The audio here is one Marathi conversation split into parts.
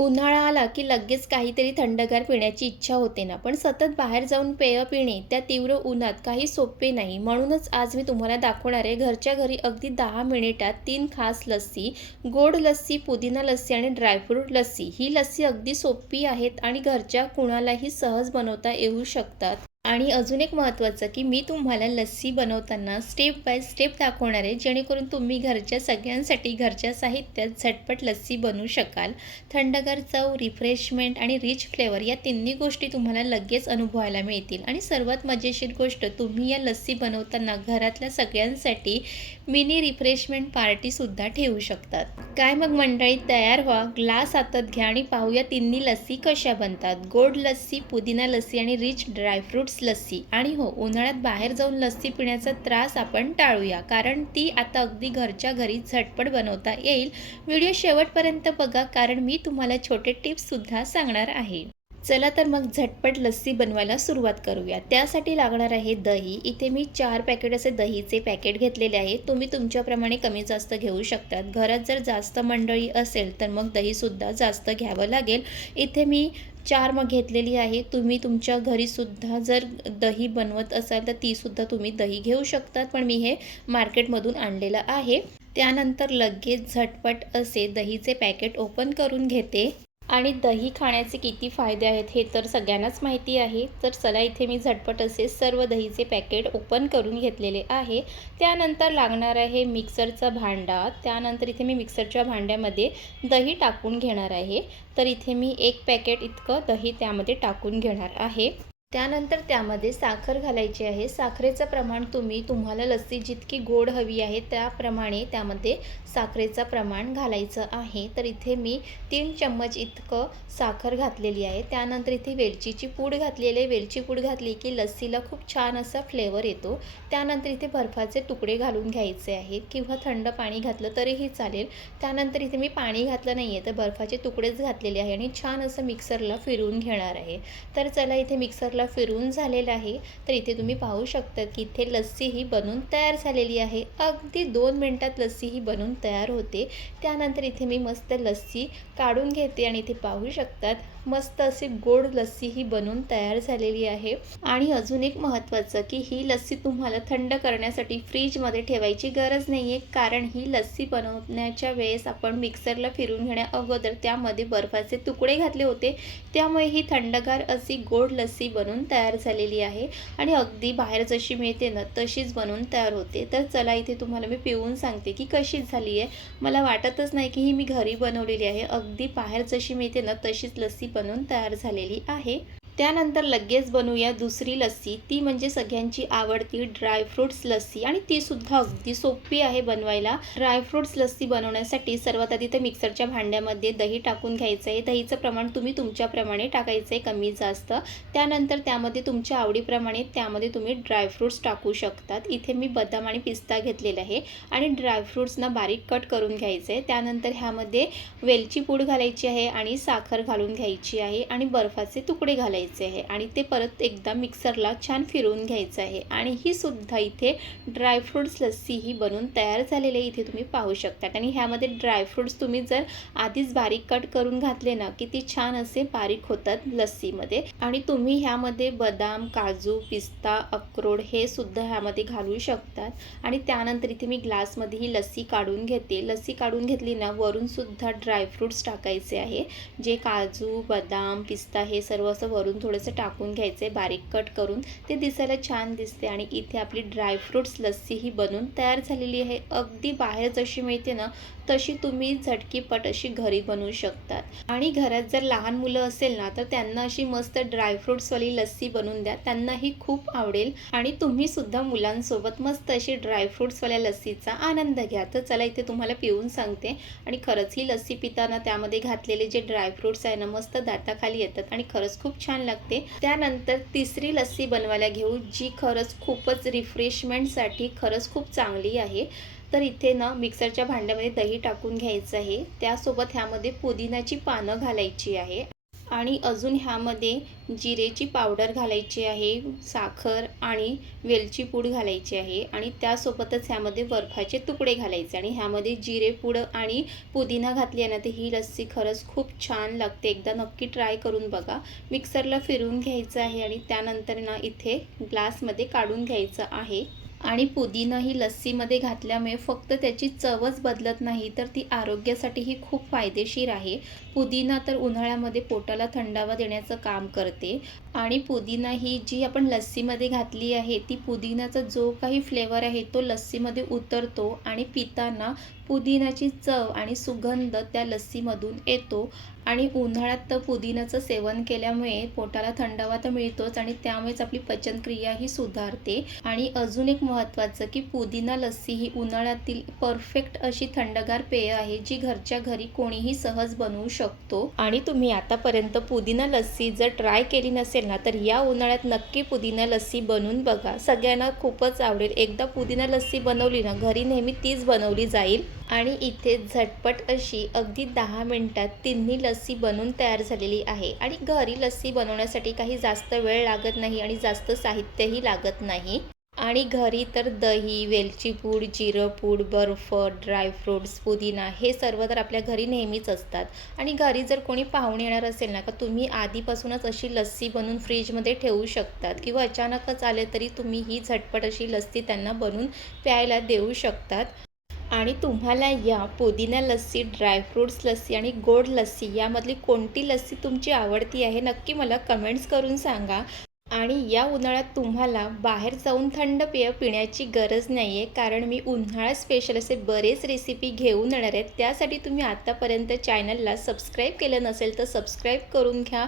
उन्हाळा आला की लगेच काहीतरी थंडगार पिण्याची इच्छा होते ना, पण सतत बाहेर जाऊन पेय पिणे त्या तीव्र उन्हात काही सोपे नाही. म्हणूनच आज मी तुम्हाला दाखवणार आहे घरच्या घरी अगदी 10 मिनिटात 3 खास लस्सी. गोड लस्सी, पुदिना लस्सी आणि ड्रायफ्रूट लस्सी. ही लस्सी अगदी सोपी आहेत आणि घरच्या कुणालाही सहज बनवता येऊ शकतात. आणि अजून एक महत्त्वाचं की मी तुम्हाला लस्सी बनवताना स्टेप बाय स्टेप दाखवणार आहे, जेणेकरून तुम्ही घरच्या सगळ्यांसाठी घरच्या साहित्यात झटपट लस्सी बनवू शकाल. थंडगार चव, रिफ्रेशमेंट आणि रिच फ्लेवर या तिन्ही गोष्टी तुम्हाला लगेच अनुभवायला मिळतील. आणि सर्वात मजेशीर गोष्ट, तुम्ही या लस्सी बनवताना घरातल्या सगळ्यांसाठी मिनी रिफ्रेशमेंट पार्टीसुद्धा ठेवू शकतात. काय मग मंडळी, तयार व्हा, ग्लास हातात घ्या आणि पाहूया तिन्ही लस्सी कशा बनतात. गोड लस्सी, पुदिना लस्सी आणि रिच ड्रायफ्रूट्स लस्सी. आणि हो, उन्हाळ्यात बाहेर जाऊन लस्सी पिण्याचा त्रास आपण टाळूया, कारण ती आता अगदी घरच्या घरी झटपट बनवता येईल. व्हिडिओ शेवटपर्यंत बघा, कारण मी तुम्हाला छोटे टिप्ससुद्धा सांगणार आहे. चला तर मग झटपट लस्सी बनवायला सुरुवात करूया. त्यासाठी लागणार आहे दही. इथे मी 4 पॅकेट असे दहीचे पॅकेट घेतलेले आहे. तुम्ही तुमच्याप्रमाणे कमी जास्त घेऊ शकतात. घरात जर जास्त मंडळी असेल तर मग दहीसुद्धा जास्त घ्यावं लागेल. इथे मी 4 मग घेतलेली आहे. तुम्ही तुमच्या घरीसुद्धा जर दही बनवत असाल तर तीसुद्धा तुम्ही दही घेऊ शकतात, पण मी हे मार्केटमधून आणलेलं आहे. त्यानंतर लगेच झटपट असे दहीचे पॅकेट ओपन करून घेते. आणि दही खाण्याचे किती फायदे आहेत हे तर सगळ्यांनाच माहिती आहे. तर चला, इथे मी झटपट असे सर्व दहीचे पॅकेट ओपन करून घेतलेले आहे. त्यानंतर लागणार आहे मिक्सरचा भांडा. त्यानंतर इथे मी मिक्सरच्या भांड्यामध्ये दही टाकून घेणार आहे. तर इथे मी 1 पॅकेट इतकं दही त्यामध्ये टाकून घेणार आहे. त्यानंतर त्यामध्ये साखर घालायची आहे. साखरेचं प्रमाण तुम्हाला लस्सी जितकी गोड हवी आहे त्याप्रमाणे त्यामध्ये साखरेचं प्रमाण घालायचं आहे. तर इथे मी 3 चम्मच इतकं साखर घातलेली आहे. त्यानंतर इथे वेलचीची पूड घातलेली आहे. वेलची पूड घातली की लस्सीला खूप छान असा फ्लेवर येतो. त्यानंतर इथे बर्फाचे तुकडे घालून घ्यायचे आहेत, किंवा थंड पाणी घातलं तरीही चालेल. त्यानंतर इथे मी पाणी घातलं नाही आहे, तर बर्फाचे तुकडेच घातलेले आहे आणि छान असं मिक्सरला फिरवून घेणार आहे. तर चला, इथे मिक्सरला फिरून झालेलं आहे. तर इथे तुम्ही पाहू शकता की इथे लस्सी ही बनून तयार झालेली आहे. अगदी 2 मिनिटात लस्सी ही बनून तयार होते. त्यानंतर इथे मी मस्त लस्सी काढून घेते आणि इथे पाहू शकतात मस्त अशी गोड लस्सी ही बनून तयार झालेली आहे. आणि अजून एक महत्त्वाचं की ही लस्सी तुम्हाला थंड करण्यासाठी फ्रीजमध्ये ठेवायची गरज नाही आहे, कारण ही लस्सी बनवण्याच्या वेळेस आपण मिक्सरला फिरून घेण्या अगोदर त्यामध्ये बर्फाचे तुकडे घातले होते. त्यामुळे ही थंडगार अशी गोड लस्सी बनून तयार झालेली आहे आणि अगदी बाहेर जशी मिळते ना तशीच बनवून तयार होते. तर चला, इथे तुम्हाला मी पिऊन सांगते की कशी झाली आहे. मला वाटतच नाही की ही मी घरी बनवलेली आहे. अगदी बाहेर जशी मिळते ना तशीच लस्सी बनवून तयार झालेली आहे. त्यानंतर लगेच बनवूया दुसरी लस्सी. ती म्हणजे सगळ्यांची आवडती ड्रायफ्रूट्स लस्सी, आणि ती सुद्धा अगदी सोपी आहे बनवायला. ड्रायफ्रूट्स लस्सी बनवण्यासाठी सर्वात आधी तर मिक्सरच्या भांड्यामध्ये दही टाकून घ्यायचं आहे. दहीचं प्रमाण तुम्ही तुमच्याप्रमाणे टाकायचं आहे, कमी जास्त. त्यानंतर त्यामध्ये तुमच्या आवडीप्रमाणे त्यामध्ये तुम्ही ड्रायफ्रूट्स टाकू शकतात. इथे मी बदाम आणि पिस्ता घेतलेला आहे आणि ड्रायफ्रूट्सना बारीक कट करून घ्यायचं आहे. त्यानंतर ह्यामध्ये वेलची पूड घालायची आहे आणि साखर घालून घ्यायची आहे आणि बर्फाचे तुकडे घालायचे आहे आणि ते परत एकदा मिक्सरला छान फिरवून घ्यायचं आहे. आणि ही सुद्धा इथे ड्रायफ्रूट्स लस्सी ही बनवून तयार झालेली आहे, इथे तुम्ही पाहू शकता. आणि ह्यामध्ये ड्रायफ्रूट्स तुम्ही जर आधीच बारीक कट करून घातले ना की ती छान असे बारीक होतात लस्सीमध्ये. आणि तुम्ही ह्यामध्ये बदाम, काजू, पिस्ता, अक्रोड हे सुद्धा ह्यामध्ये घालू शकतात. आणि त्यानंतर इथे मी ग्लासमध्ये ही लस्सी काढून घेते. लस्सी काढून घेतली ना, वरून सुद्धा ड्रायफ्रूट्स टाकायचे आहे. जे काजू, बदाम, पिस्ता हे सर्व असं वरून थोडंसं टाकून घ्यायचं आहे बारीक कट करून. ते दिसायला छान दिसते. आणि इथे आपली ड्रायफ्रूट्स लस्सी ही बनून तयार झालेली आहे. अगदी बाहेर जशी मिळते ना तशी तुम्ही झटकीपट अशी घरी बनवू शकतात. आणि घरात जर लहान मुलं असेल ना तर त्यांना अशी मस्त ड्रायफ्रूट्सवाली लस्सी बनवून द्या, त्यांनाही खूप आवडेल. आणि तुम्ही सुद्धा मुलांसोबत मस्त अशी ड्रायफ्रूट्सवाल्या लस्सीचा आनंद घ्या. तर चला, इथे तुम्हाला पिऊन सांगते. आणि खरंच ही लस्सी पिताना त्यामध्ये घातलेले जे ड्रायफ्रूट्स आहे ना मस्त दाताखाली येतात आणि खरंच खूप छान लागते. त्यानंतर तिसरी लस्सी बनवायला घेऊ, जी खरंच खूपच रिफ्रेशमेंटसाठी खरंच खूप चांगली आहे. तर इथे ना मिक्सरच्या भांड्यामध्ये दही टाकून घ्यायचं आहे. त्यासोबत ह्यामध्ये पुदिन्याची पानं घालायची आहे आणि अजून ह्यामध्ये जिरेची पावडर घालायची आहे, साखर आणि वेलची पूड घालायची आहे आणि त्यासोबतच ह्यामध्ये बर्फाचे तुकडे घालायचे आणि ह्यामध्ये जिरे पूड आणि पुदिना घातली आहे ना, तर ही लस्सी खरंच खूप छान लागते. एकदा नक्की ट्राय करून बघा. मिक्सरला फिरवून घ्यायचं आहे आणि त्यानंतर ना इथे ग्लासमध्ये काढून घ्यायचं आहे. आणि पुदिना ही लस्सीमध्ये घातल्यामुळे फक्त त्याची चवच बदलत नाही, तर ती आरोग्यासाठीही खूप फायदेशीर आहे. पुदिना तर उन्हाळ्यामध्ये पोटाला थंडावा देण्याचं काम करते आणि पुदिना ही जी आपण लस्सीमध्ये घातली आहे, ती पुदिनाचा जो काही फ्लेवर आहे तो लस्सीमध्ये उतरतो आणि पिताना पुदिनाची चव आणि सुगंध त्या लस्सीमधून येतो. आणि उन्हाळ्यात तर पुदिन्याचं सेवन केल्यामुळे पोटाला थंडावा तर मिळतोच आणि त्यामुळेच आपली पचनक्रियाही सुधारते. आणि अजून एक महत्त्वाचं की पुदिना लस्सी ही उन्हाळ्यातील परफेक्ट अशी थंडगार पेय आहे, जी घरच्या घरी कोणीही सहज बनवू शकतो. आणि तुम्ही आतापर्यंत पुदिना लस्सी जर ट्राय केली नसेल ना, तर या उन्हाळ्यात नक्की पुदिना लस्सी बनवून बघा. सगळ्यांना खूपच आवडेल. एकदा पुदिना लस्सी बनवली ना, घरी नेहमी तीच बनवली जाईल. आणि इथे झटपट अशी अगदी 10 मिनिटात तिन्ही लस्सी बनवून तयार झालेली आहे. आणि घरी लस्सी बनवण्यासाठी काही जास्त वेळ लागत नाही आणि जास्त साहित्यही लागत नाही. आणि घरी तर दही, वेलची पूड, जिरं पूड, बर्फ, ड्रायफ्रुट्स, पुदिना हे सर्व तर आपल्या घरी नेहमीच असतात. आणि घरी जर कोणी पाहुणे येणार असेल ना, का तुम्ही आधीपासूनच अशी लस्सी बनवून फ्रीजमध्ये ठेवू शकतात किंवा अचानकच आले तरी तुम्ही ही झटपट अशी लस्सी त्यांना बनवून प्यायला देऊ शकतात. आणि तुम्हाला या पुदिना लस्सी, ड्रायफ्रुट्स लस्सी आणि गोड लस्सी यामधली कोणती लस्सी तुमची आवडती आहे, नक्की मला कमेंट्स करून सांगा. आणि या उन्हाळ्यात तुम्हाला बाहेर जाऊन थंड पेय पिण्याची गरज नाही आहे, कारण मी उन्हाळा स्पेशल असे बरेच रेसिपी घेऊन येणार आहेत. त्यासाठी तुम्ही आत्तापर्यंत चॅनलला सबस्क्राईब केलं नसेल तर सबस्क्राईब करून घ्या.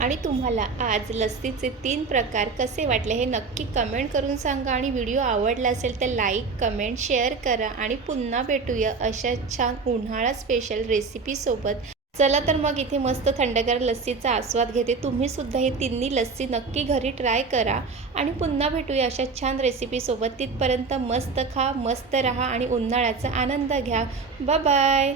आणि तुम्हाला आज लस्सीचे 3 प्रकार कसे वाटले हे नक्की कमेंट करून सांगा. आणि व्हिडिओ आवडला असेल तर लाईक, कमेंट, शेअर करा. आणि पुन्हा भेटूया अशा छान उन्हाळा स्पेशल रेसिपीसोबत. चला तर मग इथे मस्त थंडगार लस्सीचा आस्वाद घेते. तुम्हीसुद्धा ही तिन्ही लस्सी नक्की घरी ट्राय करा. आणि पुन्हा भेटूया अशा छान रेसिपीसोबत. तिथपर्यंत मस्त खा, मस्त रहा आणि उन्हाळ्याचा आनंद घ्या. Bye bye.